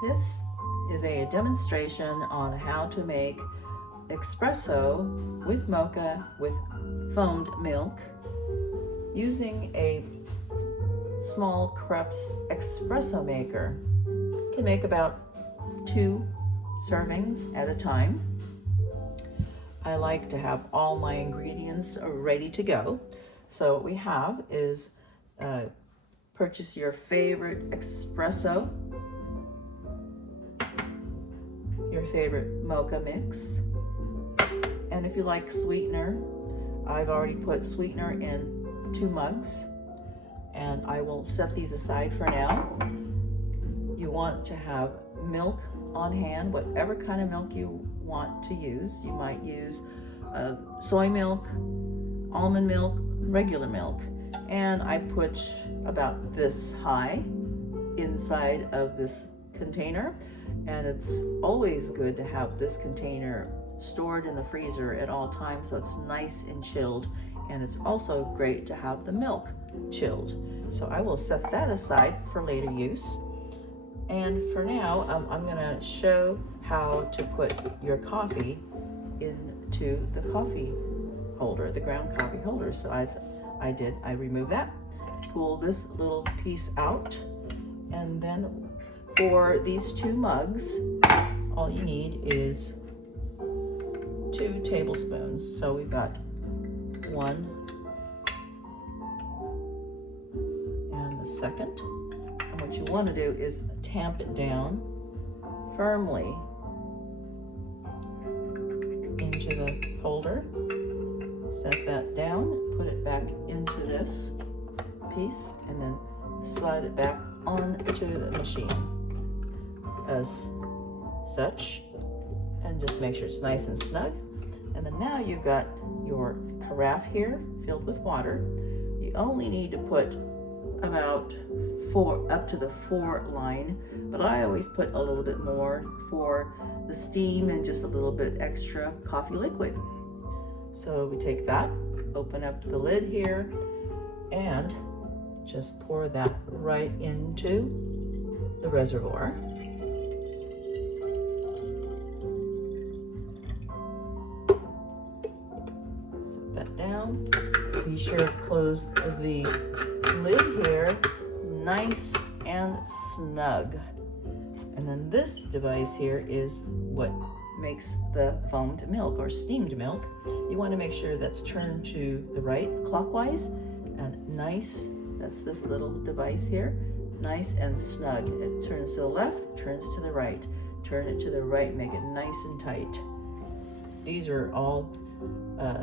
This is a demonstration on how to make espresso with mocha with foamed milk using a small Krups espresso maker. You can make about 2 servings at a time. I like to have all my ingredients ready to go. So what we have is purchase your favorite espresso, your favorite mocha mix, and if you like sweetener, I've already put sweetener in 2 mugs, and I will set these aside for now. You want to have milk on hand, whatever kind of milk you want to use. You might use soy milk, almond milk, regular milk, and I put about this high inside of this container, and it's always good to have this container stored in the freezer at all times so it's nice and chilled, and it's also great to have the milk chilled. So I will set that aside for later use. And for now, I'm gonna show how to put your coffee into the coffee holder, the ground coffee holder. So as I did, I removed that, pull this little piece out, and then for these 2 mugs, all you need is 2 tablespoons. So we've got 1 and the second. And what you want to do is tamp it down firmly into the holder. Set that down, put it back into this piece, and then slide it back onto the machine as such, and just make sure it's nice and snug. And then now you've got your carafe here filled with water. You only need to put about 4 up to the 4 line, but I always put a little bit more for the steam and just a little bit extra coffee liquid. So we take that, open up the lid here, and just pour that right into the reservoir. Set that down. Be sure to close the lid here nice and snug. And then this device here is what makes the foamed milk or steamed milk. You want to make sure that's turned to the right clockwise and nice. That's this little device here, nice and snug. It turns to the left, turns to the right, turn it to the right, make it nice and tight. These are all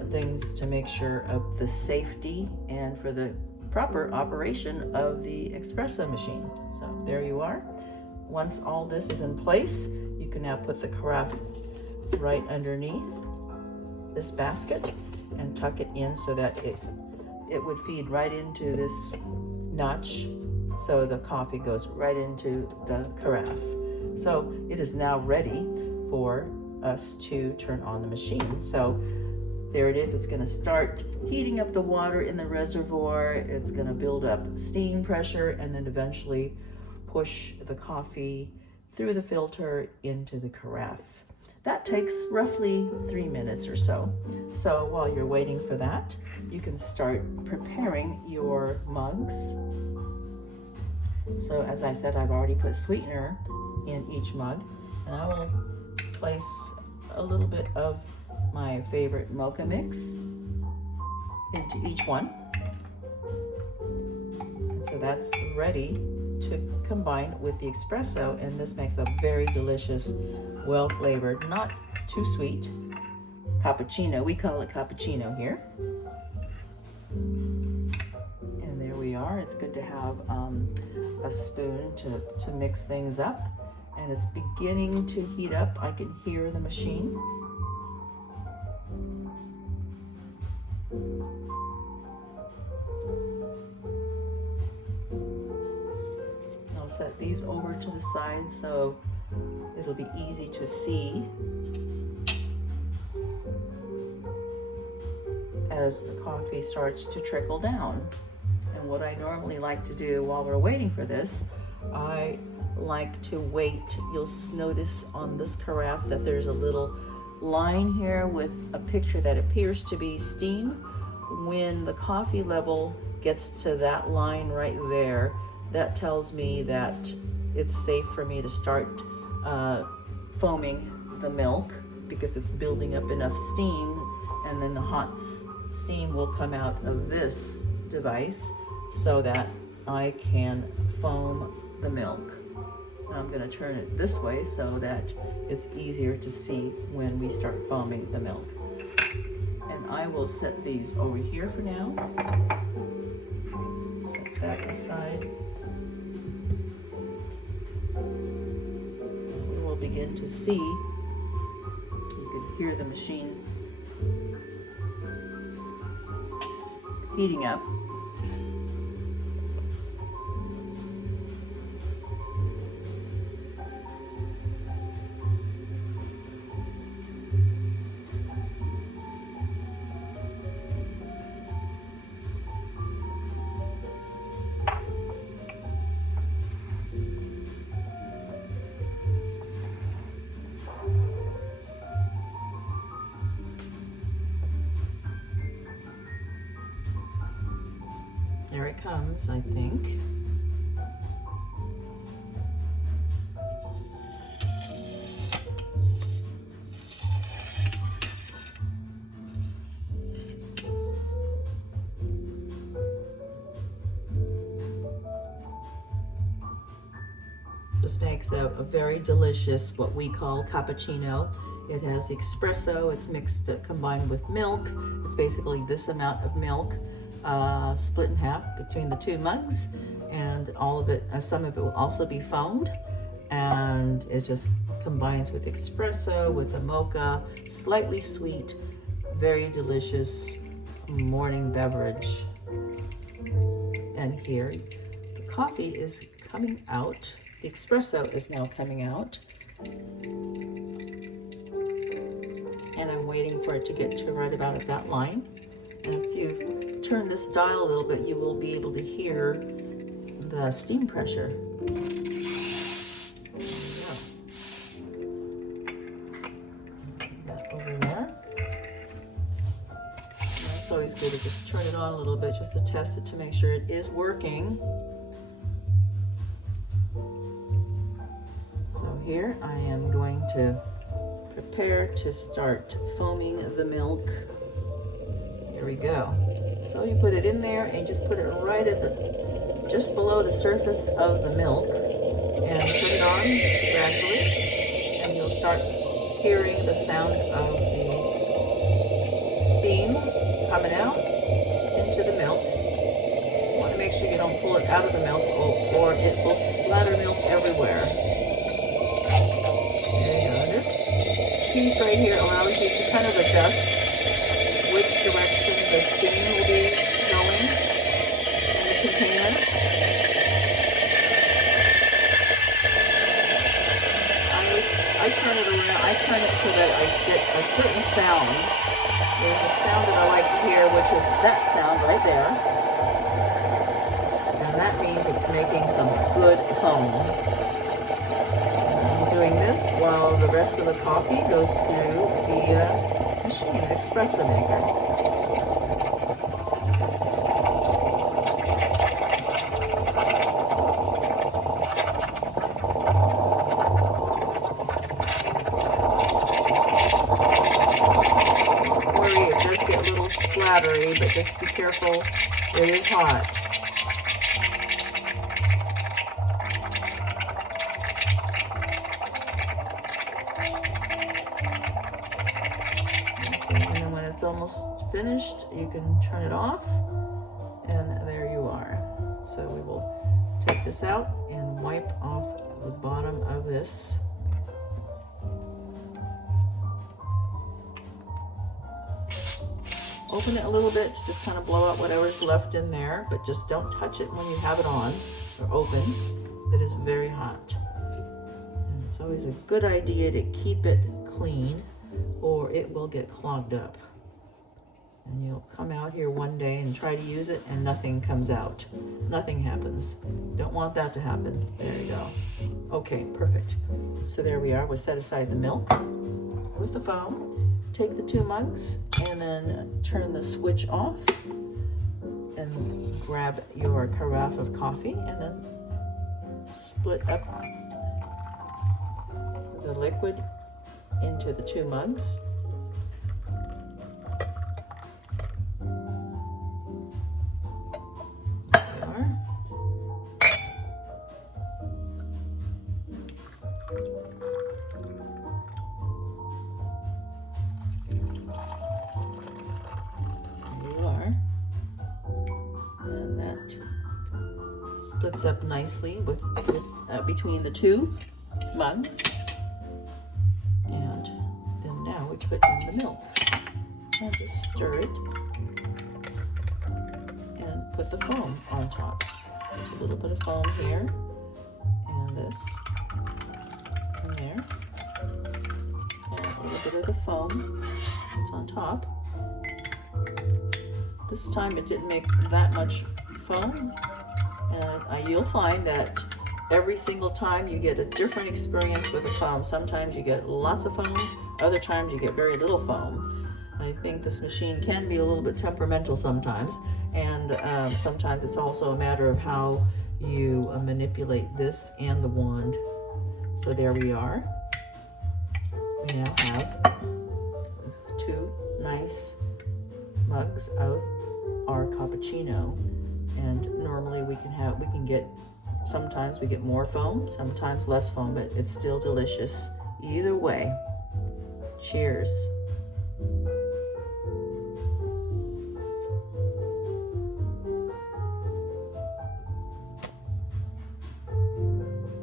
things to make sure of the safety and for the proper operation of the espresso machine. So there you are. Once all this is in place, you can now put the carafe right underneath this basket and tuck it in so that it would feed right into this notch, so the coffee goes right into the carafe. So it is now ready for us to turn on the machine. So there it is. It's going to start heating up the water in the reservoir. It's going to build up steam pressure and then eventually push the coffee through the filter into the carafe. That takes roughly 3 minutes or so. So while you're waiting for that, you can start preparing your mugs. So as I said, I've already put sweetener in each mug, and I will place a little bit of my favorite mocha mix into each one. And so that's ready to combine with the espresso, and this makes a very delicious, well-flavored, not too sweet cappuccino. We call it cappuccino here. And there we are. It's good to have a spoon to mix things up, and it's beginning to heat up. I can hear the machine. I'll set these over to the side so it'll be easy to see as the coffee starts to trickle down. And what I normally like to do while we're waiting for this, I like to wait. You'll notice on this carafe that there's a little line here with a picture that appears to be steam. When the coffee level gets to that line right there, that tells me that it's safe for me to start foaming the milk, because it's building up enough steam, and then the hot steam will come out of this device so that I can foam the milk. Now I'm going to turn it this way so that it's easier to see when we start foaming the milk. And I will set these over here for now. Set that aside. We will begin to see. You can hear the machine heating up. There it comes, I think. This makes a very delicious, what we call cappuccino. It has espresso, it's mixed, combined with milk. It's basically this amount of milk, split in half between the two mugs, and all of it, some of it will also be foamed, and it just combines with espresso, with a mocha, slightly sweet, very delicious morning beverage. And here, the coffee is coming out. The espresso is now coming out. And I'm waiting for it to get to right about at that line. And if you turn this dial a little bit, you will be able to hear the steam pressure. There you go. That over there. And it's always good to just turn it on a little bit just to test it to make sure it is working. So here I am going to prepare to start foaming the milk. Here we go. So you put it in there and just put it right at the, just below the surface of the milk, and put it on gradually, and you'll start hearing the sound of the steam coming out into the milk. You want to make sure you don't pull it out of the milk, or it will splatter milk everywhere. There you go. This piece right here allows you to kind of adjust which direction the steam will be going in the container. I turn it around. I turn it so that I get a certain sound. There's a sound that I like to hear, which is that sound right there. And that means it's making some good foam. I'm doing this while the rest of the coffee goes through the machine, espresso maker. Don't worry, it does get a little splattery, but just be careful, it is hot. It's almost finished, you can turn it off, and there you are. So we will take this out and wipe off the bottom of this. Open it a little bit to just kind of blow out whatever's left in there, but just don't touch it when you have it on or open. It is very hot. And it's always a good idea to keep it clean, or it will get clogged up. And you'll come out here one day and try to use it and nothing comes out. Nothing happens. Don't want that to happen. There you go. Okay, perfect. So there we are. We'll set aside the milk with the foam. Take the 2 mugs and then turn the switch off and grab your carafe of coffee and then split up the liquid into the 2 mugs. Splits up nicely with between the 2 mugs, and then now we put in the milk and just stir it and put the foam on top. There's a little bit of foam here and this and there, and a little bit of the foam that's on top. This time it didn't make that much foam. You'll find that every single time you get a different experience with the foam. Sometimes you get lots of foam, other times you get very little foam. I think this machine can be a little bit temperamental sometimes, and sometimes it's also a matter of how you manipulate this and the wand. So there we are. We now have 2 nice mugs of our cappuccino. And normally sometimes we get more foam, sometimes less foam, but it's still delicious. Either way, cheers.